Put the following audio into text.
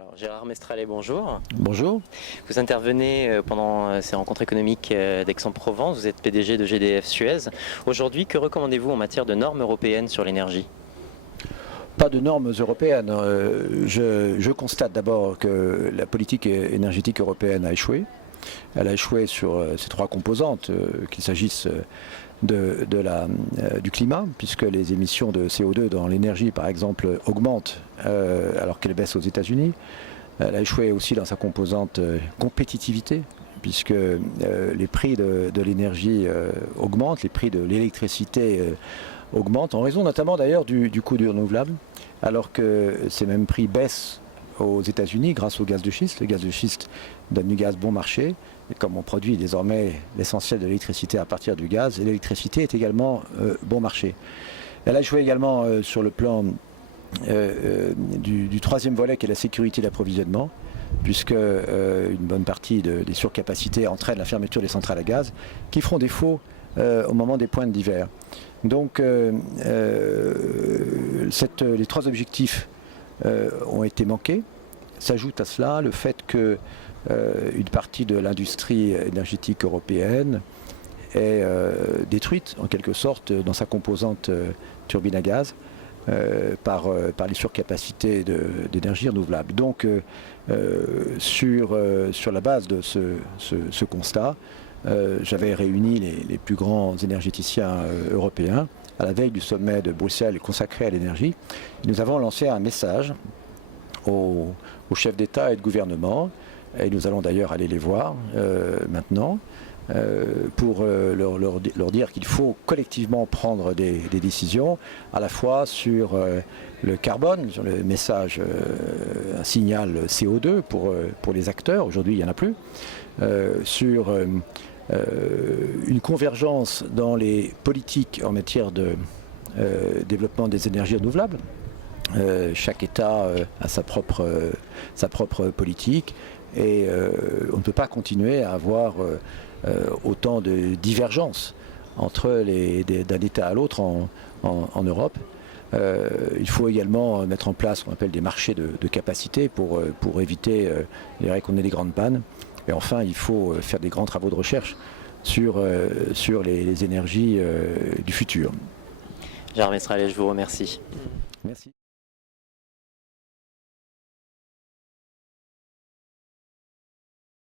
Alors, Gérard Mestralet, bonjour. Bonjour. Vous intervenez pendant ces rencontres économiques d'Aix-en-Provence, vous êtes PDG de GDF Suez. Aujourd'hui, que recommandez-vous en matière de normes européennes sur l'énergie ? Pas de normes européennes. Je constate d'abord que la politique énergétique européenne a échoué. Elle a échoué sur ces trois composantes, qu'il s'agisse du climat, puisque les émissions de CO2 dans l'énergie, par exemple, augmentent alors qu'elles baissent aux États-Unis. Elle a échoué aussi dans sa composante compétitivité, puisque les prix de l'énergie augmentent, les prix de l'électricité augmentent, en raison notamment d'ailleurs du coût du renouvelable, alors que ces mêmes prix baissent aux États-Unis grâce au gaz de schiste. Le gaz de schiste donne du gaz bon marché. Et comme on produit désormais l'essentiel de l'électricité à partir du gaz, l'électricité est également bon marché. Elle a joué également sur le plan du troisième volet qui est la sécurité d'approvisionnement, puisque une bonne partie des surcapacités entraînent la fermeture des centrales à gaz qui feront défaut au moment des pointes d'hiver. Donc les trois objectifs ont été manqués. S'ajoute à cela le fait que une partie de l'industrie énergétique européenne est détruite en quelque sorte dans sa composante turbine à gaz par les surcapacités d'énergie renouvelable. Donc sur la base de ce constat, j'avais réuni les plus grands énergéticiens européens à la veille du sommet de Bruxelles consacré à l'énergie. Nous avons lancé un message aux chefs d'État et de gouvernement, et nous allons d'ailleurs aller les voir maintenant, pour leur dire qu'il faut collectivement prendre des décisions, à la fois sur le carbone, sur le message, un signal CO2 pour les acteurs, aujourd'hui il n'y en a plus, sur une convergence dans les politiques en matière de développement des énergies renouvelables. Chaque État a sa propre politique et on ne peut pas continuer à avoir autant de divergences entre d'un État à l'autre en Europe. Il faut également mettre en place ce qu'on appelle des marchés de capacité pour éviter qu'on ait des grandes pannes. Et enfin, il faut faire des grands travaux de recherche sur les énergies du futur. Gérard Mestralet, je vous remercie. Merci.